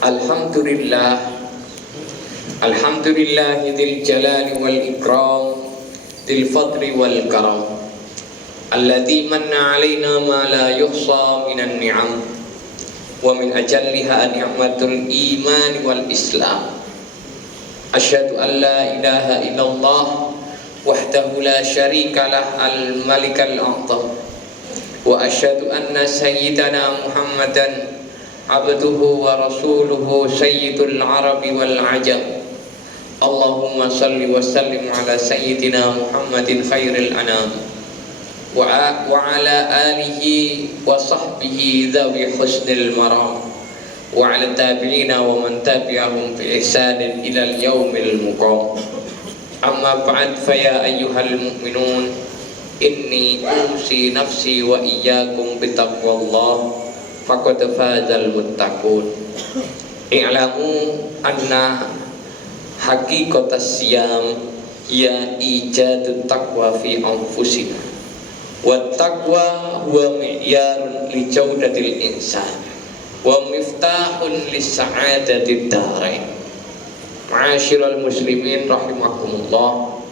Alhamdulillah, Alhamdulillah dzil jalali wal ikram, dzil fadli wal karam, alladzi manna 'alaina ma la yuhsa minan ni'am, wa min ajalliha ni'matul iman wal islam. Asyhadu an la ilaha illallah wahdahu la syarikalah al malikal a'zam, wa asyhadu anna sayyidana Muhammadan abduhu wa rasuluhu sayyidul arabi wal ajam. Allahumma salli wa sallim ala sayyidina Muhammadin khairil anam wa ala alihi wa sahbihi dhawi husnil maram wa ala tabi'ina wa man tabi'ahum bi ihsanin ila al-yaumil muqam. Amma ba'd, fa ya ayyuhal mu'minun, inni usi nafsi wa iyyakum bi taqwallah faqad fazal muttaqun. I'lamu anna haqiqatas siyam ya ijadut taqwa fi anfusina, wa taqwa huwa mi'yarun li jawdatil insan wa miftahun lis sa'adatid darain. Ma'asyiral muslimin rahimakumullah,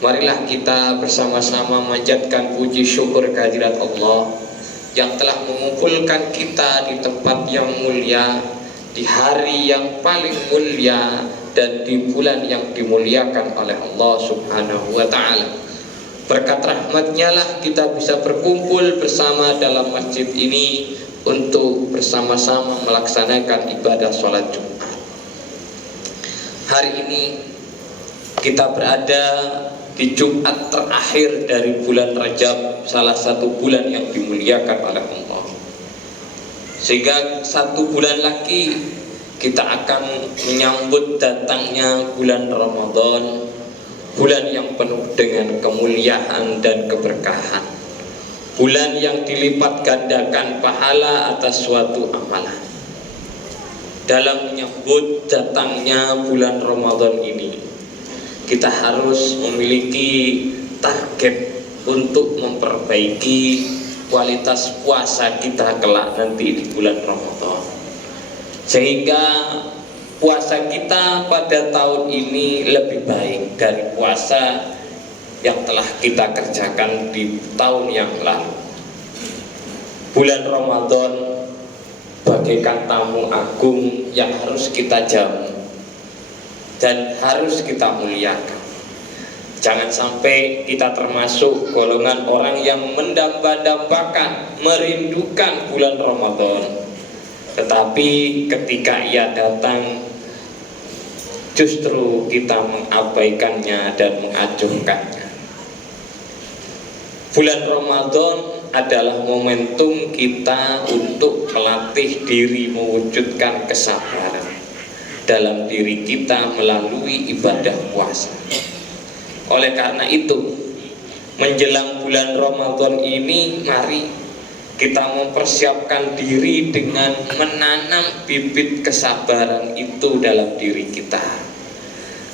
marilah kita bersama-sama manjatkan puji syukur kehadirat Allah yang telah mengumpulkan kita di tempat yang mulia, di hari yang paling mulia, dan di bulan yang dimuliakan oleh Allah Subhanahu wa ta'ala. Berkat rahmatnya lah kita bisa berkumpul bersama dalam masjid ini untuk bersama-sama melaksanakan ibadah sholat Jumat. Hari ini kita berada di Jumat terakhir dari bulan Rajab, salah satu bulan yang dimuliakan oleh Allah. Sehingga satu bulan lagi kita akan menyambut datangnya bulan Ramadan, bulan yang penuh dengan kemuliaan dan keberkahan, bulan yang dilipat gandakan pahala atas suatu amalan. Dalam menyambut datangnya bulan Ramadan ini, kita harus memiliki target untuk memperbaiki kualitas puasa kita kelak nanti di bulan Ramadan, sehingga puasa kita pada tahun ini lebih baik dari puasa yang telah kita kerjakan di tahun yang lalu. Bulan Ramadan bagaikan tamu agung yang harus kita jamu dan harus kita muliakan. Jangan sampai kita termasuk golongan orang yang mendamba-dambakan, merindukan bulan Ramadan, tetapi ketika ia datang justru kita mengabaikannya dan mengacungkannya. Bulan Ramadan adalah momentum kita untuk melatih diri mewujudkan kesabaran dalam diri kita melalui ibadah puasa. Oleh karena itu, menjelang bulan Ramadan ini, mari kita mempersiapkan diri dengan menanam bibit kesabaran itu dalam diri kita.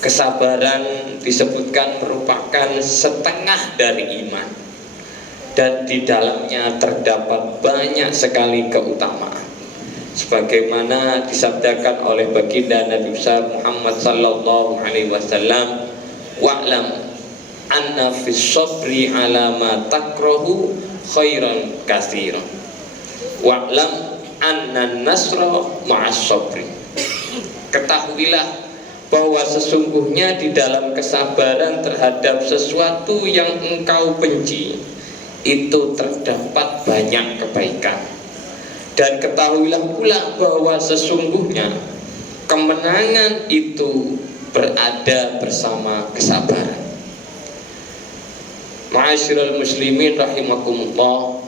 Kesabaran disebutkan merupakan setengah dari iman, dan di dalamnya terdapat banyak sekali keutamaan, sebagaimana disabdakan oleh baginda Nabi besar Muhammad sallallahu alaihi wasallam, wa'lam anna fis sabri ala ma takrahu khairan katsiran, wa'lam anna nasra ma'as sabri. Ketahuilah bahwa sesungguhnya di dalam kesabaran terhadap sesuatu yang engkau benci itu terdapat banyak kebaikan. Dan ketahuilah pula bahwa sesungguhnya kemenangan itu berada bersama kesabaran. Ma'asyiral muslimin rahimakumullah,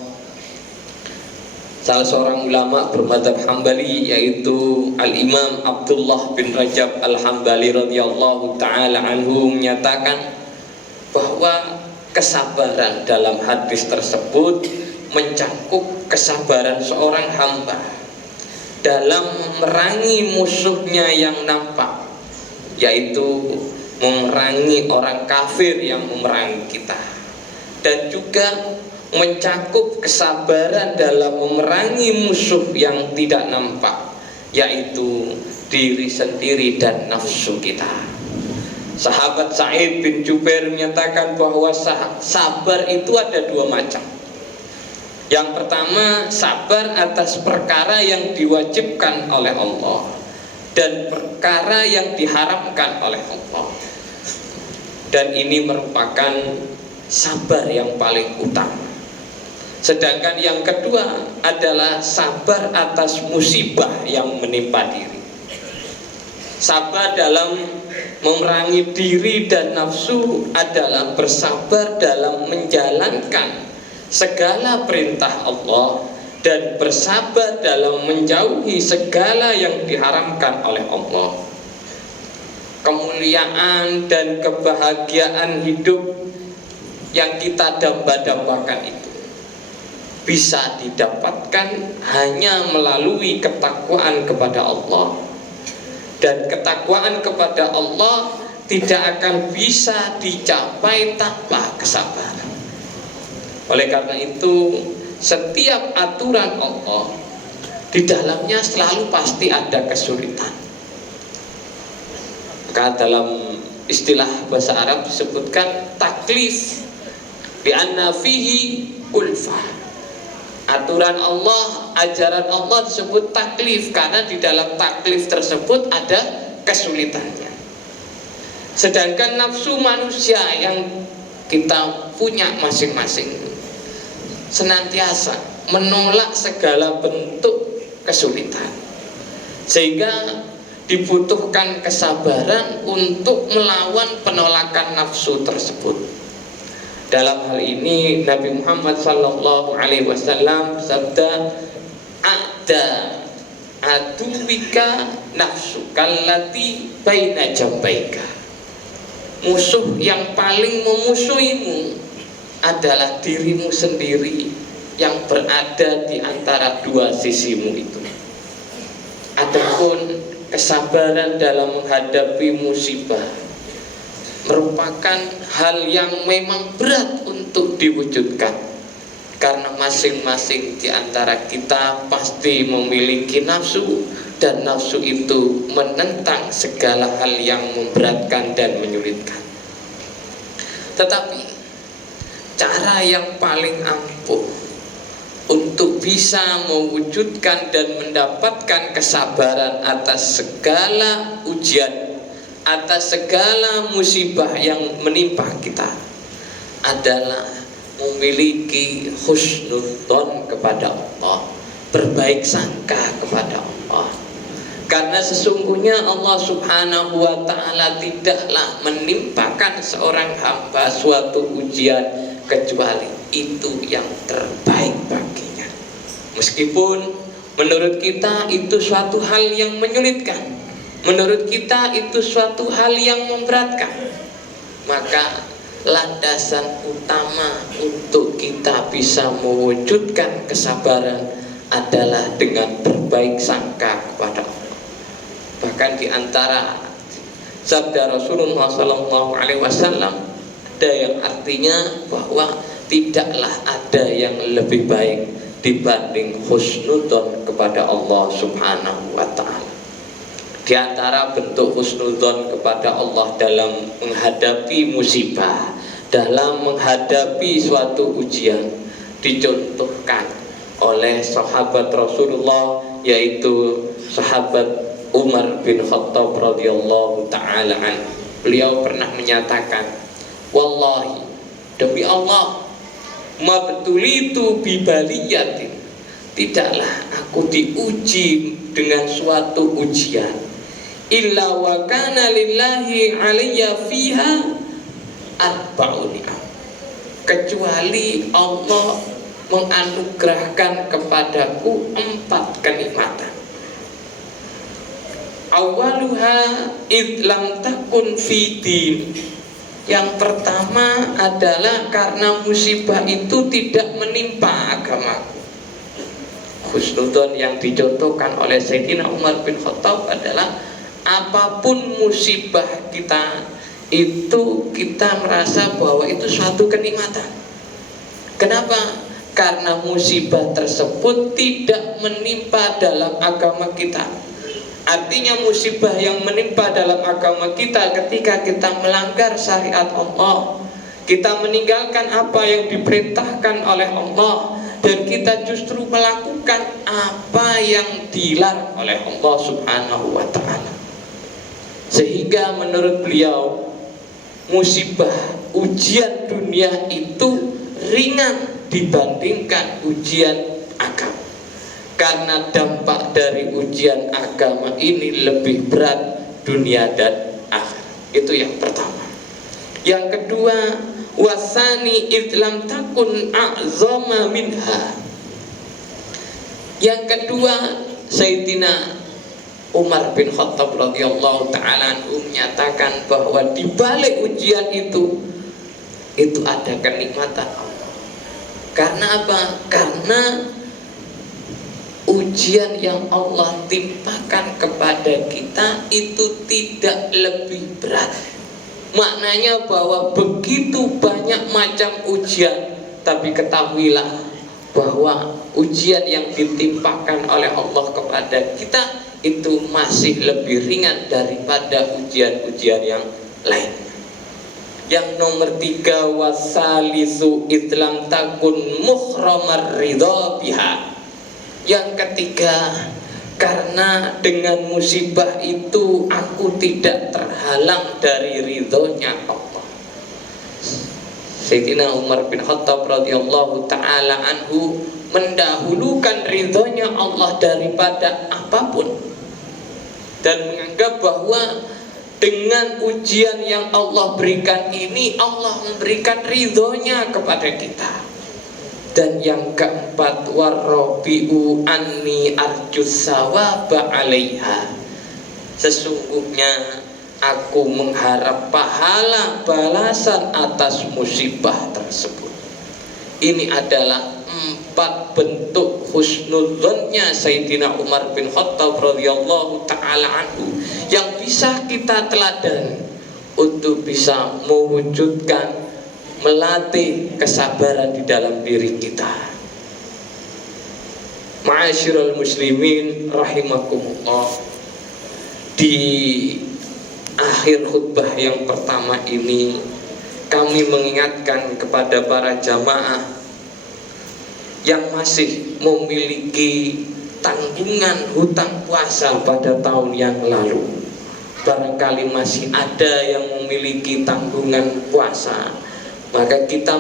salah seorang ulama bermadzhab Hambali yaitu Al-Imam Abdullah bin Rajab Al-Hambali radhiyallahu taala anhu menyatakan bahwa kesabaran dalam hadis tersebut mencakup kesabaran seorang hamba dalam memerangi musuhnya yang nampak, yaitu memerangi orang kafir yang memerangi kita, dan juga mencakup kesabaran dalam memerangi musuh yang tidak nampak, yaitu diri sendiri dan nafsu kita. Sahabat Sa'id bin Jubair menyatakan bahwa sabar itu ada dua macam. Yang pertama, sabar atas perkara yang diwajibkan oleh Allah dan perkara yang diharamkan oleh Allah. Dan ini merupakan sabar yang paling utama. Sedangkan yang kedua adalah sabar atas musibah yang menimpa diri. Sabar dalam memerangi diri dan nafsu adalah bersabar dalam menjalankan segala perintah Allah dan bersabar dalam menjauhi segala yang diharamkan oleh Allah. Kemuliaan dan kebahagiaan hidup yang kita damba-dambakan itu bisa didapatkan hanya melalui ketakwaan kepada Allah. Dan ketakwaan kepada Allah tidak akan bisa dicapai tanpa kesabaran. Oleh karena itu, setiap aturan Allah di dalamnya selalu pasti ada kesulitan. Maka dalam istilah bahasa Arab disebutkan taklif bi anna fihi kulfah. Aturan Allah, ajaran Allah disebut taklif karena di dalam taklif tersebut ada kesulitannya. Sedangkan nafsu manusia yang kita punya masing-masing senantiasa menolak segala bentuk kesulitan, sehingga dibutuhkan kesabaran untuk melawan penolakan nafsu tersebut. Dalam hal ini Nabi Muhammad sallallahu alaihi wasallam bersabda, "Ada aduwika nafsu kallati baina jambaika." Musuh yang paling memusuhimu adalah dirimu sendiri yang berada di antara dua sisimu itu. Adapun kesabaran dalam menghadapi musibah merupakan hal yang memang berat untuk diwujudkan, karena masing-masing di antara kita pasti memiliki nafsu, dan nafsu itu menentang segala hal yang memberatkan dan menyulitkan. Tetapi cara yang paling ampuh untuk bisa mewujudkan dan mendapatkan kesabaran atas segala ujian, atas segala musibah yang menimpa kita adalah memiliki husnudzon kepada Allah, berbaik sangka kepada Allah. Karena sesungguhnya Allah subhanahu wa ta'ala tidaklah menimpakan seorang hamba suatu ujian kecuali itu yang terbaik baginya. Meskipun menurut kita itu suatu hal yang menyulitkan, menurut kita itu suatu hal yang memberatkan, maka landasan utama untuk kita bisa mewujudkan kesabaran adalah dengan berbaik sangka kepada Allah. Bahkan di antara sabda Rasulullah SAW ada yang artinya bahwa tidaklah ada yang lebih baik dibanding husnudzon kepada Allah subhanahu wa ta'ala. Di antara bentuk husnudzon kepada Allah dalam menghadapi musibah, dalam menghadapi suatu ujian, dicontohkan oleh sahabat Rasulullah, yaitu sahabat Umar bin Khattab radhiyallahu ta'ala anhu. Beliau pernah menyatakan, "Wallahi, demi Allah, ma betulitu bibaliyatin, tidaklah aku diuji dengan suatu ujian, illa wa kana lillahi alayya fiha arba'un, kecuali Allah menganugerahkan kepadaku 4 kenikmatan. Awaluha id lam takun fidin, yang pertama adalah karena musibah itu tidak menimpa agamaku." Husnudzon yang dicontohkan oleh Sayyidina Umar bin Khattab adalah apapun musibah kita itu kita merasa bahwa itu suatu kenikmatan. Kenapa? Karena musibah tersebut tidak menimpa dalam agama kita, Artinya musibah yang menimpa dalam agama kita ketika kita melanggar syariat Allah, kita meninggalkan apa yang diperintahkan oleh Allah, dan kita justru melakukan apa yang dilarang oleh Allah Subhanahu wa ta'ala. Sehingga menurut beliau, musibah ujian dunia itu ringan dibandingkan ujian agama. Karena dampak dari ujian agama ini lebih berat dunia dan akhirat. Itu yang pertama. Yang kedua, wasani idlam takun a'zama minha. Yang kedua, Sayyidina Umar bin Khattab radhiyallahu ta'ala anhu menyatakan bahwa di balik ujian itu ada kenikmatan Allah. Karena apa? Karena ujian yang Allah timpakan kepada kita itu tidak lebih berat. Maknanya bahwa begitu banyak macam ujian, tapi ketahuilah bahwa ujian yang ditimpakan oleh Allah kepada kita itu masih lebih ringan daripada ujian-ujian yang lain. Yang nomor 3, wasalisu idlam takun mukhramar ridha biha. Yang ketiga, karena dengan musibah itu aku tidak terhalang dari ridhonya Allah. Sayyidina Umar bin Khattab radhiyallahu ta'ala anhu mendahulukan ridhonya Allah daripada apapun, dan menganggap bahwa dengan ujian yang Allah berikan ini, Allah memberikan ridhonya kepada kita. Dan yang keempat, warrabi'u anni arjus sawaba 'alaiha. Sesungguhnya aku mengharap pahala balasan atas musibah tersebut. Ini adalah 4 bentuk husnudzonnya Sayyidina Umar bin Khattab radhiyallahu ta'ala anhu yang bisa kita teladani untuk bisa mewujudkan, melatih kesabaran di dalam diri kita. Ma'asyiral muslimin rahimakumullah. Di akhir khutbah yang pertama ini, kami mengingatkan kepada para jamaah yang masih memiliki tanggungan hutang puasa pada tahun yang lalu. Barangkali masih ada yang memiliki tanggungan puasa, maka kita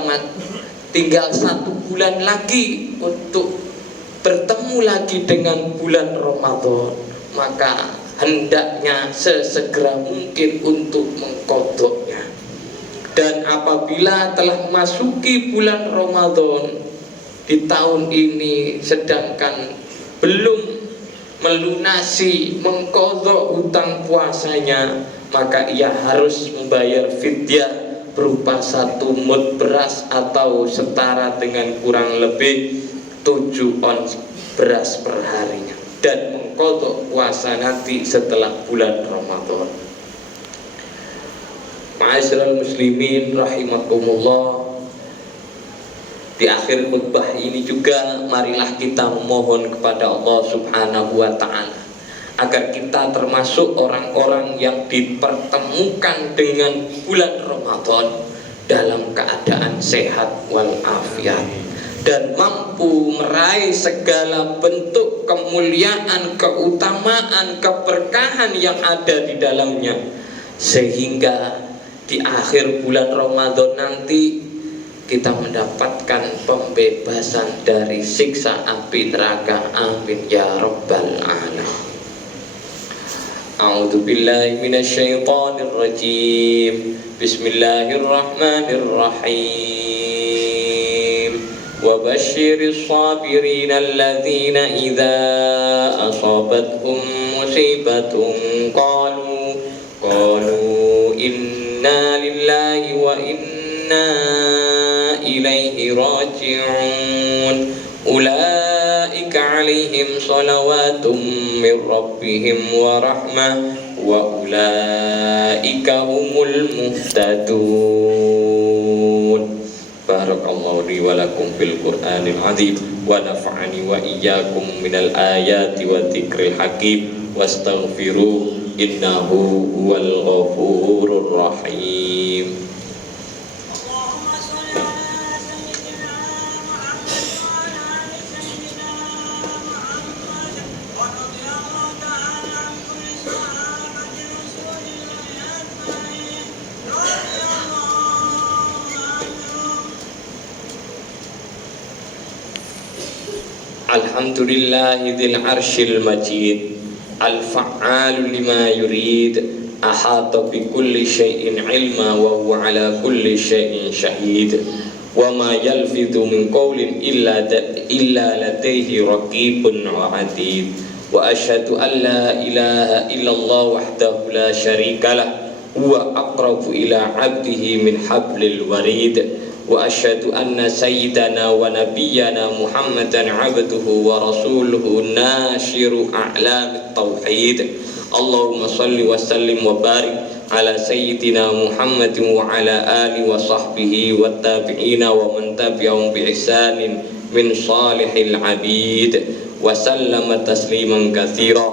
tinggal 1 bulan lagi untuk bertemu lagi dengan bulan Ramadan. Maka hendaknya sesegera mungkin untuk mengqadhanya. Dan apabila telah masuki bulan Ramadan di tahun ini, sedangkan belum melunasi mengqadha hutang puasanya, maka ia harus membayar fidyah berupa 1 mud beras atau setara dengan kurang lebih 7 ons beras per harinya, dan mengqadha puasa nanti setelah bulan Ramadan. Ma'asyiral muslimin rahimakumullah. Di akhir khutbah ini juga marilah kita memohon kepada Allah Subhanahu wa ta'ala agar kita termasuk orang-orang yang dipertemukan dengan bulan Ramadan dalam keadaan sehat walafiat dan mampu meraih segala bentuk kemuliaan, keutamaan, keberkahan yang ada di dalamnya, sehingga di akhir bulan Ramadan nanti kita mendapatkan pembebasan dari siksa api neraka. Amin ya rabbal alamin. A'udzu billahi minasyaitonir rajim. Bismillahirrahmanirrahim. Wa basyiris sabirin alladzina idza asabathum musibatun qalu inna lillahi wa inna ilaihi raji'un. Ulaika alaihim salawatun min rabbihim wa rahmah wa ulaika humul muhtadun. Barakallahu li wa lakum fil Qur'anil azim wa nafa'ani wa iyyakum minal ayati wa dzikril hakim. wastaghfiruh innahu huwal ghafurur rahim. Alhamdulillahil arsyil majid, al-fa'alu lima yurid, ahata bi kulli syai'in ilma wa huwa ala kulli syai'in syahid, wa ma yalfidhu min qawlin illa ladayhi raqibun atid, wa asyhadu an la ilaha illallah wahdahu la syarikalah huwa aqrabu ila 'abdihi min hablil warid, wa asyhadu anna sayyidana wa nabiyyana Muhammadan abduhu wa rasuluhu nashiru a'lamit tauhid. Allahumma salli wa sallim wa barik ala sayyidina Muhammadin wa ala alihi wa sahbihi wa tabi'ina wa man tabi'ahum bi ihsanin min salihil abid wa sallama tasliman katsira.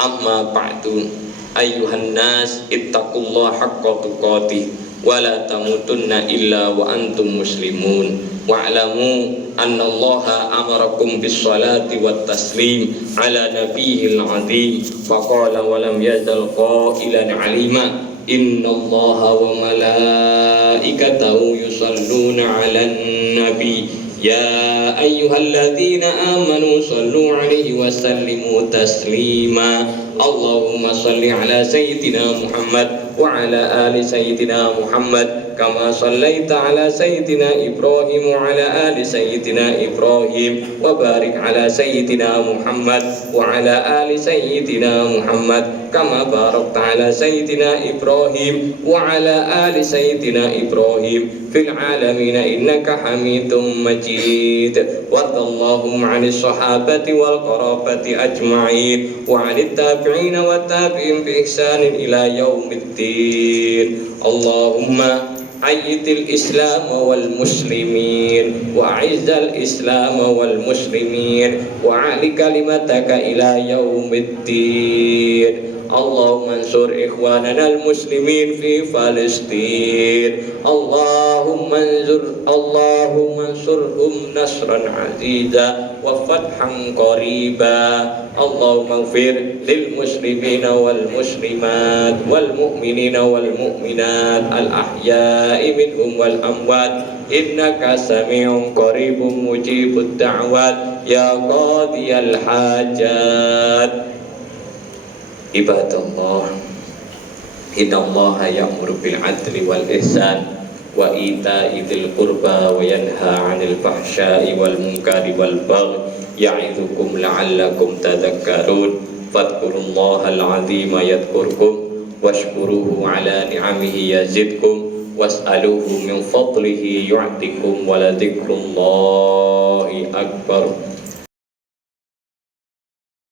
Amma ba'du, ayyuhan nas ittaqullaha haqqa tuqatih wa la tamutunna illa wa antum muslimun, wa'lamu anna Allaha amarakum bis salati wat taslim ala nabiyil azim, faqala wa lam yazal qailan alima inna Allaha wa malaikatahu yusalluna 'alan nabi ya ayyuhalladzina amanu sallu 'alaihi wa sallimu taslima. Allahumma salli ala sayyidina Muhammad wa ala ali sayyidina Muhammad kama sallaita ala sayyidina Ibrahim wa ala ali sayyidina Ibrahim, wa barik ala sayyidina Muhammad wa ala ali sayyidina Muhammad kama barakta ala sayyidina Ibrahim wa ala ali sayyidina Ibrahim fil alamin innaka Hamidum Majid. Wadallahum 'anis sahabati wal qarabati ajma'in wa 'anit tabi'in wa tabi'in bi ihsanin ila yaumiddin. Allahumma ayyidil Islam wal muslimin wa a'izzal Islam wal muslimin wa 'ali kalimataka ila yaumiddin. Allahumma ansur ikhwanana al-muslimin fi Palestin. Allahumma ansurhum nasran aziza wa fathan qariba. Allahumma ighfir lil muslimina wal muslimat wal mu'minina wal mu'minat al ahya'i minhum wal amwat innaka sami'un qaribun mujibud da'wat ya qadiyal hajat. Ibadallah, innallaha ya'muru bil 'adli wal ihsan wa ita'i dzil qurba wa yanha 'anil fahsya'i wal munkari wal baghi ya'idzukum la'allakum tadhakkarun. Fadhkurullahal 'azima yadhkurkum washkuruhu 'ala ni'amihi yazidkum was'aluhu min fadlihi yu'tikum wa la dzikrullahi akbar.